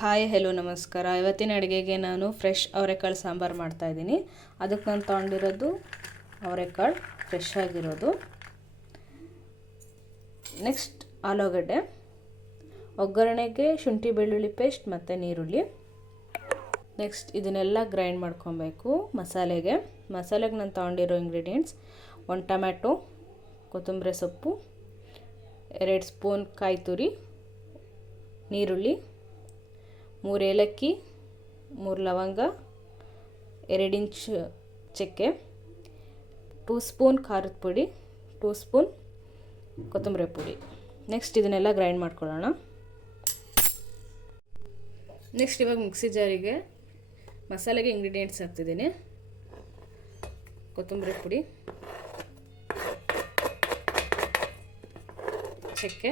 Hi hello ನಮಸ್ಕಾರ. ಇವತ್ತಿನ ಅಡುಗೆಗೆ ನಾನು ಫ್ರೆಶ್ ಅವರೆಕಾಳು ಸಾಂಬಾರು ಮಾಡ್ತಾಯಿದ್ದೀನಿ. ಅದಕ್ಕೆ ನಾನು ತೊಗೊಂಡಿರೋದು ಅವರೆಕಾಳು ಫ್ರೆಶ್ ಆಗಿರೋದು. ನೆಕ್ಸ್ಟ್ ಆಲೂಗಡ್ಡೆ, ಒಗ್ಗರಣೆಗೆ ಶುಂಠಿ ಬೆಳ್ಳುಳ್ಳಿ ಪೇಸ್ಟ್ ಮತ್ತು ನೀರುಳ್ಳಿ. ನೆಕ್ಸ್ಟ್ ಇದನ್ನೆಲ್ಲ ಗ್ರೈಂಡ್ ಮಾಡ್ಕೊಬೇಕು. ಮಸಾಲೆಗೆ ನಾನು ತೊಗೊಂಡಿರೋ ಇಂಗ್ರೀಡಿಯೆಂಟ್ಸ್: 1 ಟೊಮ್ಯಾಟೊ, ಕೊತ್ತಂಬರಿ ಸೊಪ್ಪು, 2 ಸ್ಪೂನ್ ಕಾಯಿ ತುರಿ, ನೀರುಳ್ಳಿ, 3 ಏಲಕ್ಕಿ, 3 ಲವಂಗ, 2 ಇಂಚ್ ಚಕ್ಕೆ, 2 ಸ್ಪೂನ್ ಖಾರದ ಪುಡಿ, 2 ಸ್ಪೂನ್ ಕೊತ್ತಂಬರಿ ಪುಡಿ. ನೆಕ್ಸ್ಟ್ ಇದನ್ನೆಲ್ಲ ಗ್ರೈಂಡ್ ಮಾಡ್ಕೊಳ್ಳೋಣ. ನೆಕ್ಸ್ಟ್ ಇವಾಗ ಮಿಕ್ಸಿ ಜಾರಿಗೆ ಮಸಾಲೆಗೆ ಇಂಗ್ರೀಡಿಯೆಂಟ್ಸ್ ಹಾಕ್ತಿದ್ದೀನಿ. ಕೊತ್ತಂಬರಿ ಪುಡಿ, ಚಕ್ಕೆ,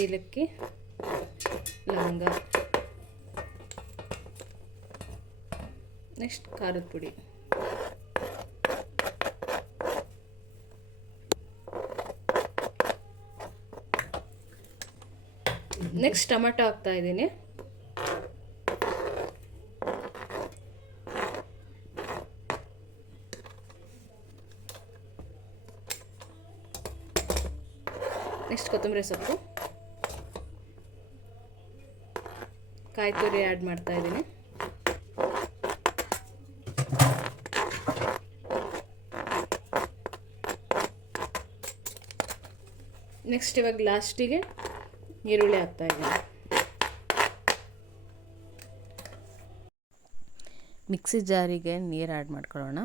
ಏಲಕ್ಕಿ, ಲವಂಗ, ನೆಕ್ಸ್ಟ್ ಖಾರದ ಪುಡಿ. ನೆಕ್ಸ್ಟ್ ಟೊಮೆಟೊ ಹಾಕ್ತಾ ಇದ್ದೀನಿ. ನೆಕ್ಸ್ಟ್ ಕೊತ್ತಂಬರಿ ಸೊಪ್ಪು, ಕಾಯಿ ತುರಿ ಆ್ಯಡ್ ಮಾಡ್ತಾ ಇದ್ದೀನಿ. ನೆಕ್ಸ್ಟ್ ಇವಾಗ ಲಾಸ್ಟಿಗೆ ಈರುಳ್ಳಿ ಹಾಕ್ತಾ ಇದ್ದೀನಿ. ಮಿಕ್ಸಿ ಜಾರಿಗೆ ನೀರು ಆ್ಯಡ್ ಮಾಡ್ಕೊಳ್ಳೋಣ.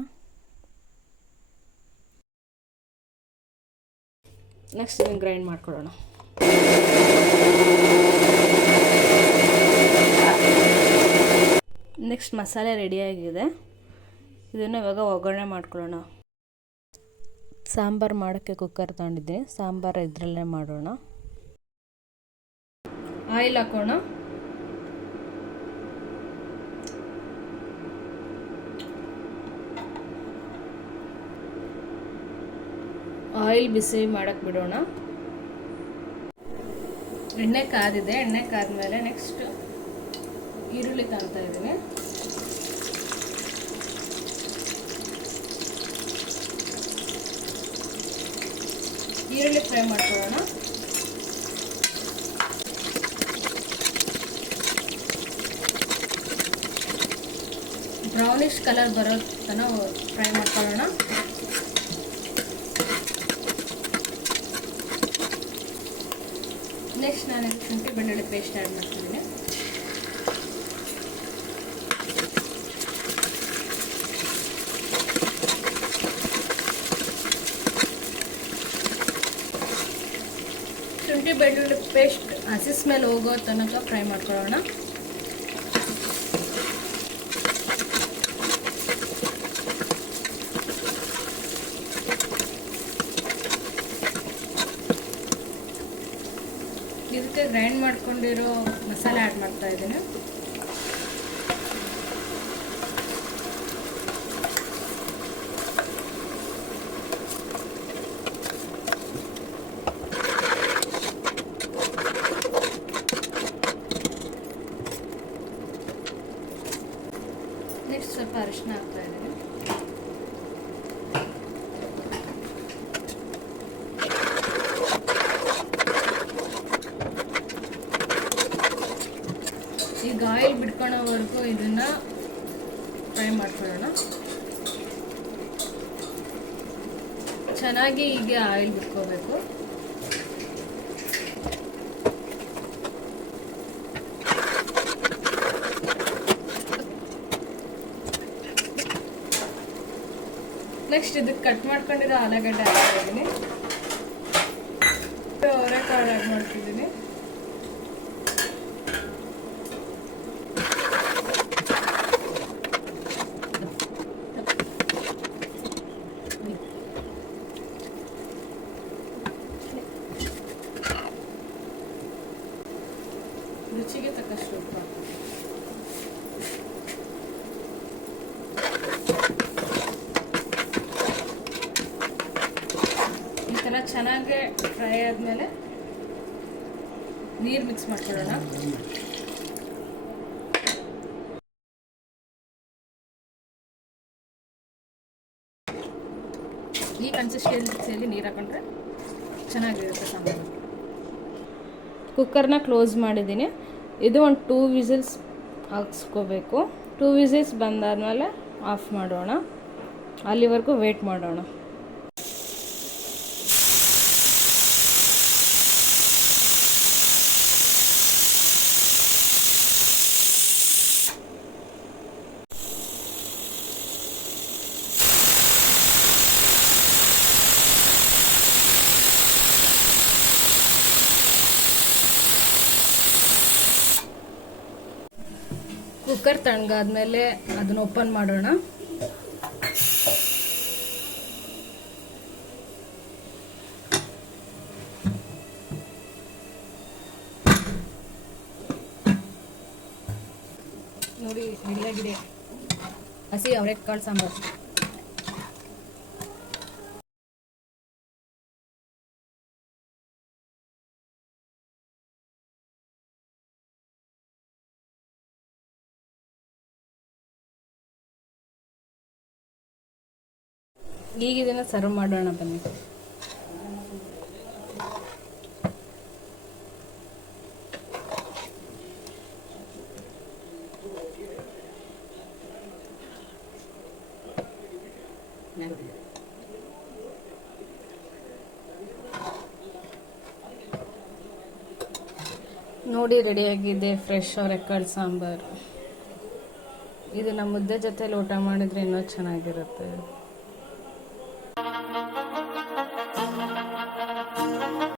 ನೆಕ್ಸ್ಟ್ ಇದನ್ನು ಗ್ರೈಂಡ್ ಮಾಡ್ಕೊಳ್ಳೋಣ. ನೆಕ್ಸ್ಟ್ ಮಸಾಲೆ ರೆಡಿಯಾಗಿದೆ. ಇದನ್ನು ಇವಾಗ ಒಗ್ಗರಣೆ ಮಾಡ್ಕೊಳ್ಳೋಣ. ಸಾಂಬಾರು ಮಾಡೋಕ್ಕೆ ಕುಕ್ಕರ್ ತೊಗೊಂಡಿದ್ದೀನಿ. ಸಾಂಬಾರು ಇದರಲ್ಲೇ ಮಾಡೋಣ. ಆಯಿಲ್ ಹಾಕೋಣ. ಆಯಿಲ್ ಬಿಸಿ ಮಾಡಕ್ಕೆ ಬಿಡೋಣ. ಎಣ್ಣೆ ಕಾದಿದೆ. ಎಣ್ಣೆ ಕಾದ್ಮೇಲೆ ನೆಕ್ಸ್ಟ್ ಈರುಳ್ಳಿ ತಗೊಳ್ತಾ ಇದ್ದೀನಿ. ಈರುಳ್ಳಿ ಫ್ರೈ ಮಾಡ್ಕೊಳ್ಳೋಣ. ಬ್ರೌನಿಶ್ ಕಲರ್ ಬರೋ ತನಕ ಫ್ರೈ ಮಾಡ್ಕೊಳ್ಳೋಣ. ನೆಕ್ಸ್ಟ್ ನಾನು ಶುಂಠಿ ಬೆಳ್ಳುಳ್ಳಿ ಪೇಸ್ಟ್ ಆ್ಯಡ್ ಮಾಡ್ತಿದ್ದೀನಿ. ಶುಂಠಿ ಬೆಳ್ಳುಳ್ಳಿ ಪೇಸ್ಟ್ ಹಸಿ ಸ್ಮೆಲ್ ಹೋಗೋ ತನಕ ಫ್ರೈ ಮಾಡ್ಕೊಳ್ಳೋಣ. ಇದಕ್ಕೆ ಗ್ರೈಂಡ್ ಮಾಡ್ಕೊಂಡಿರೋ ಮಸಾಲೆ ಆ್ಯಡ್ ಮಾಡ್ತಾ ಇದ್ದೀನಿ. ನೆಕ್ಸ್ಟ್ ಸ್ವಲ್ಪ ಅರಿಶಿನ ಹಾಕ್ತಾ ಇದ್ದೀನಿ. ಈಗ ಆಯಿಲ್ ಬಿಡ್ಕೊಳ್ಳೋವರೆಗೂ ಇದನ್ನು ಫ್ರೈ ಮಾಡ್ಕೊಳ್ಳೋಣ. ಚೆನ್ನಾಗಿ ಹೀಗೆ ಆಯಿಲ್ ಬಿಟ್ಕೋಬೇಕು. ನೆಕ್ಸ್ಟ್ ಇದಕ್ಕೆ ಕಟ್ ಮಾಡ್ಕೊಂಡಿರೋ ಆಲೂಗಡ್ಡೆ ಹಾಕ್ತಾ ಇದ್ದೀನಿ. ಅವರೆಕಾಳು ಆ್ಯಡ್ ಮಾಡ್ತಿದ್ದೀನಿ. ರುಚಿಗೆ ತಕ್ಕಷ್ಟು ಉಪ್ಪು ಹಾಕ್ತೀನಿ. ಈ ಥರ ಚೆನ್ನಾಗಿ ಫ್ರೈ ಆದಮೇಲೆ ನೀರು ಮಿಕ್ಸ್ ಮಾಡ್ಕೊಳ್ಳೋಣ. ಈ ಕನ್ಸಿಸ್ಟೆನ್ಸಿಯಲ್ಲಿ ನೀರು ಹಾಕೊಂಡ್ರೆ ಚೆನ್ನಾಗಿರುತ್ತೆ ಸಾಂಬಾರು. ಕುಕ್ಕರ್ನ ಕ್ಲೋಸ್ ಮಾಡಿದ್ದೀನಿ. ಇದು ಒಂದು 2 ವಿಸಿಲ್ಸ್ ಹಾಕ್ಸ್ಕೋಬೇಕು. 2 ವಿಸಿಲ್ಸ್ ಬಂದಾದಮೇಲೆ ಆಫ್ ಮಾಡೋಣ. ಅಲ್ಲಿವರೆಗೂ ವೇಟ್ ಮಾಡೋಣ. ಕುಕ್ಕರ್ ತಣ್ಣಗಾದ್ಮೇಲೆ ಅದನ್ನ ಓಪನ್ ಮಾಡೋಣ. ನೋಡಿ ರೆಡಿಯಾಗಿದೆ ಹಸಿ ಅವರೆಕಾಳು ಸಾಂಬಾರು. ಈಗ ಇದನ್ನು ಸರ್ವ್ ಮಾಡೋಣ ಬನ್ನಿ. ನೋಡಿ ರೆಡಿಯಾಗಿದೆ ಫ್ರೆಶ್ ಅವರೆಕಾಳು ಸಾಂಬಾರು. ಇದನ್ನು ಮುದ್ದೆ ಜೊತೆಲಿ ಊಟ ಮಾಡಿದರೆ ಇನ್ನೂ ಚೆನ್ನಾಗಿರುತ್ತೆ.